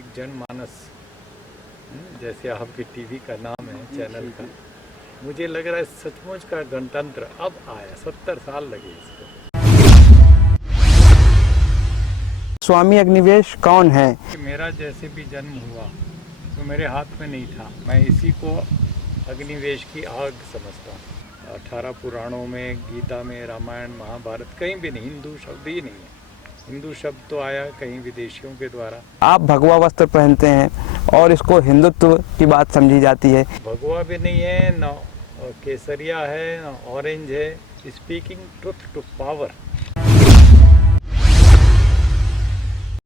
एक जनमानस, जैसे आपके टीवी का नाम है चैनल का, मुझे लग रहा है सचमुच का गणतंत्र अब आया। 70 साल लगे इसको। स्वामी अग्निवेश कौन है? मेरा जैसे भी जन्म हुआ तो मेरे हाथ में नहीं था। मैं इसी को अग्निवेश की आग समझता हूँ। 18 पुराणों में, गीता में, रामायण, महाभारत, कहीं भी नहीं हिंदू शब्द ही नहीं है। हिंदू शब्द तो आया कहीं विदेशियों के द्वारा। आप भगवा वस्त्र पहनते हैं और इसको हिंदुत्व की बात समझी जाती है। भगवा भी नहीं है, ना केसरिया है, ना ऑरेंज है। Speaking truth to power.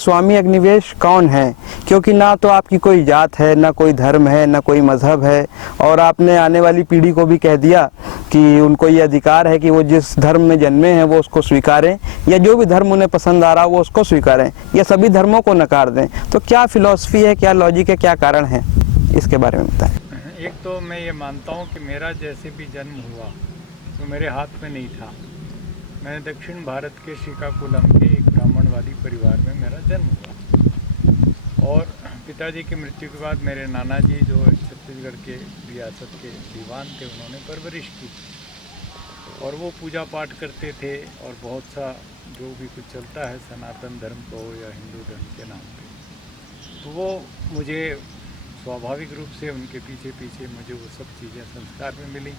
Swami Agnivesh कौन है? क्योंकि ना तो आपकी कोई जात है, ना कोई धर्म है, ना कोई मजहब है, और आपने आने वाली पीढ़ी को भी कह दिया कि उनको ये अधिकार है कि वो जिस धर्म में जन्मे हैं वो उसको स्वीकारें, या जो भी धर्म उन्हें पसंद आ रहा वो उसको स्वीकारें, या सभी धर्मों को नकार दें। तो क्या फिलॉसफी है, क्या लॉजिक है, क्या कारण है, इसके बारे में बताएं। एक तो मैं ये मानता हूँ कि मेरा जैसे भी जन्म हुआ तो मेरे हाथ में नहीं था। मैं दक्षिण भारत के श्रीकाकुलम के एक ब्राह्मणवादी परिवार में मेरा जन्म हुआ, और पिताजी की मृत्यु के बाद मेरे नाना जी, जो छत्तीसगढ़ के रियासत के दीवान थे, उन्होंने परवरिश की और वो पूजा पाठ करते थे और बहुत सा जो भी कुछ चलता है सनातन धर्म को या हिंदू धर्म के नाम पे, तो वो मुझे स्वाभाविक रूप से उनके पीछे पीछे मुझे वो सब चीज़ें संस्कार में मिली।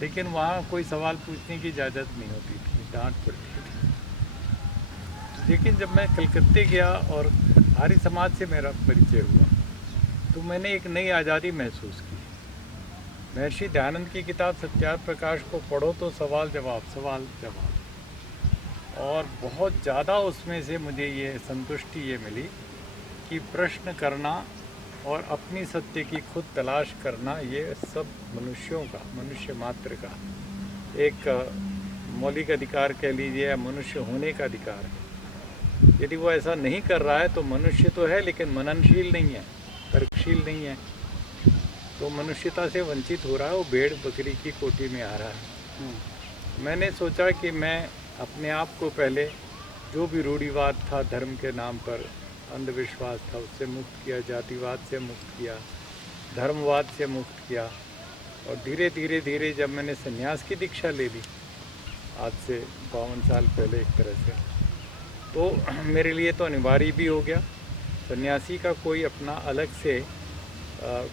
लेकिन वहाँ कोई सवाल पूछने की इजाज़त नहीं होती थी, डांट पड़ती थी। लेकिन जब मैं कलकत्ते गया और आर्य समाज से मेरा परिचय हुआ तो मैंने एक नई आज़ादी महसूस की। महर्षि दयानंद की किताब सत्यार्थ प्रकाश को पढ़ो तो सवाल जवाब, सवाल जवाब, और बहुत ज़्यादा उसमें से मुझे ये संतुष्टि ये मिली कि प्रश्न करना और अपनी सत्य की खुद तलाश करना, ये सब मनुष्यों का, मनुष्य मात्र का एक मौलिक अधिकार कह लीजिए, या मनुष्य होने का अधिकार है। यदि वो ऐसा नहीं कर रहा है तो मनुष्य तो है लेकिन मननशील नहीं है, तर्कशील नहीं है, तो मनुष्यता से वंचित हो रहा है, वो भेड़ बकरी की कोटि में आ रहा है। मैंने सोचा कि मैं अपने आप को पहले जो भी रूढ़िवाद था, धर्म के नाम पर अंधविश्वास था, उससे मुक्त किया, जातिवाद से मुक्त किया, धर्मवाद से मुक्त किया, और धीरे धीरे धीरे जब मैंने संन्यास की दीक्षा ले ली आज से 52 साल पहले एक तरह से, तो मेरे लिए तो अनिवार्य भी हो गया। सन्यासी का कोई अपना अलग से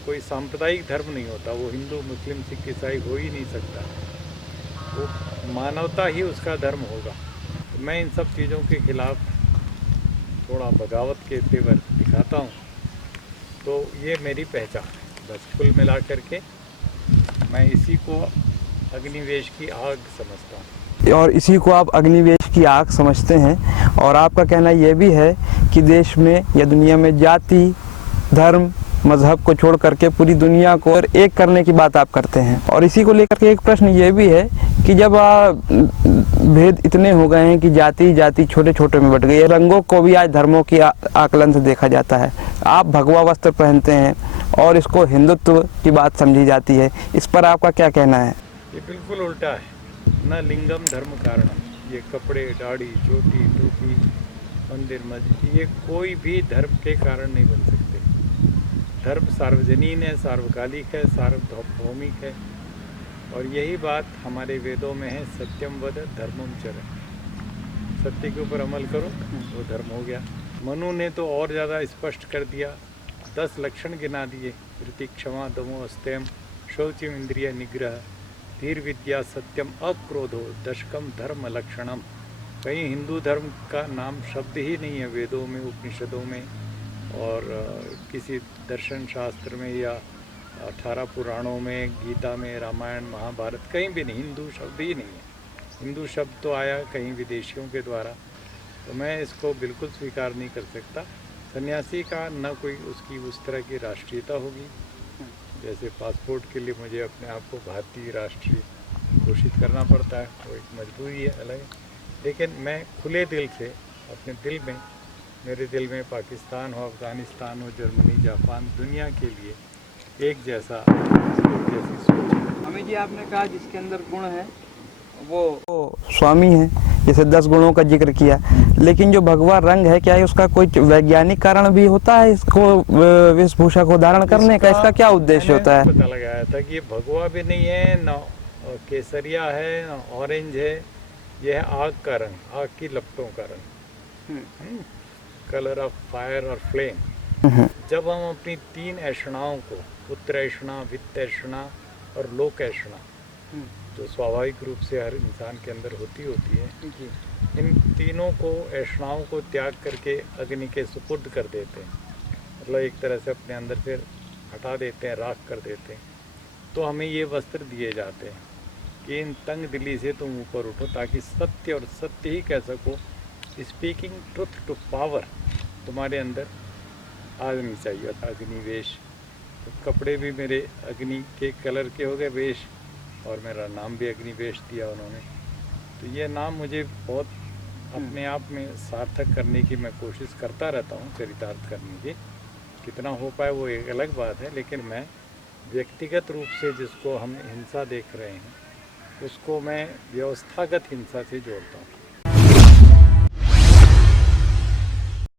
कोई सांप्रदायिक धर्म नहीं होता, वो हिंदू मुस्लिम सिख ईसाई हो ही नहीं सकता, वो मानवता ही उसका धर्म होगा। तो मैं इन सब चीज़ों के खिलाफ थोड़ा बगावत के तेवर दिखाता हूँ, तो ये मेरी पहचान है। बस कुल मिला करके मैं इसी को अग्निवेश की आग समझता हूँ। और इसी को आप अग्निवेश की आग समझते हैं, और आपका कहना यह भी है कि देश में या दुनिया में जाति, धर्म, मजहब को छोड़ करके पूरी दुनिया को एक करने की बात आप करते हैं। और इसी को लेकर के एक प्रश्न ये भी है कि जब भेद इतने हो गए हैं कि जाति जाति छोटे छोटे में बट गई है, रंगों को भी आज धर्मों की आकलन से देखा जाता है। आप भगवा वस्त्र पहनते हैं और इसको हिंदुत्व की बात समझी जाती है, इस पर आपका क्या कहना है? ये बिल्कुल उल्टा है। न लिंगम धर्म कारणम, ये कपड़े, दाढ़ी, चोटी, टोपी, मंदिर, मस्जिद, ये कोई भी धर्म के कारण नहीं बन सकते। धर्म सार्वजनीन है, सार्वकालिक है, सार्वभौमिक है, और यही बात हमारे वेदों में है, सत्यम वद धर्मम चर। सत्य के ऊपर अमल करो वो धर्म हो गया। मनु ने तो और ज़्यादा स्पष्ट कर दिया, 10 लक्षण गिना दिए, धृति, क्षमा, दमो, अस्तेम, शौचम, इंद्रिय निग्रह, धीर विद्या, सत्यम, अक्रोधो, दशकम धर्म लक्षणम। कहीं हिंदू धर्म का नाम शब्द ही नहीं है वेदों में, उपनिषदों में, और किसी दर्शन शास्त्र में, या 18 पुराणों में, गीता में, रामायण, महाभारत, कहीं भी नहीं हिंदू शब्द ही नहीं है। हिंदू शब्द तो आया कहीं विदेशियों के द्वारा, तो मैं इसको बिल्कुल स्वीकार नहीं कर सकता। सन्यासी का न कोई उसकी उस तरह की राष्ट्रीयता होगी, जैसे पासपोर्ट के लिए मुझे अपने आप को भारतीय राष्ट्रीय घोषित करना पड़ता है, वो एक मजबूरी है अलग। लेकिन मैं खुले दिल से, अपने दिल में, मेरे दिल में पाकिस्तान हो, अफ़गानिस्तान हो, जर्मनी, जापान, दुनिया के लिए एक जैसा, एक जैसी सोच है। अमित जी, आपने कहा जिसके अंदर गुण है वो स्वामी है, जैसे 10 गुणों का जिक्र किया, लेकिन जो भगवा रंग है, क्या है उसका कोई वैज्ञानिक कारण भी होता है इसको वेशभूषा को धारण करने का? इसका क्या उद्देश्य होता है? पता लगाया था कि ये भगवा भी नहीं है, ना केसरिया है, ना ऑरेंज है, यह है आग का रंग, आग की लपटों का रंग, कलर ऑफ फायर और फ्लेम। जब हम अपनी 3 ऐषणाओं को, उत्तरैषणा, वित्तैषणा और लोकैषणा, जो स्वाभाविक रूप से हर इंसान के अंदर होती है, इन तीनों को, ऐषणाओं को त्याग करके अग्नि के सुपुर्द कर देते हैं, मतलब एक तरह से अपने अंदर से हटा देते हैं, राख कर देते हैं, तो हमें ये वस्त्र दिए जाते हैं कि इन तंग दिली से तुम ऊपर उठो, ताकि सत्य और सत्य ही कह सको, स्पीकिंग ट्रुथ टू पावर तुम्हारे अंदर आनी चाहिए। अग्निवेश, तो कपड़े भी मेरे अग्नि के कलर के हो गए, वेश, और मेरा नाम भी अग्निवेश दिया उन्होंने। तो ये नाम मुझे बहुत अपने आप में सार्थक करने की मैं कोशिश करता रहता हूँ, चरितार्थ करने की। कितना हो पाए वो एक अलग बात है, लेकिन मैं व्यक्तिगत रूप से जिसको हम हिंसा देख रहे हैं, उसको मैं व्यवस्थागत हिंसा से जोड़ता हूँ।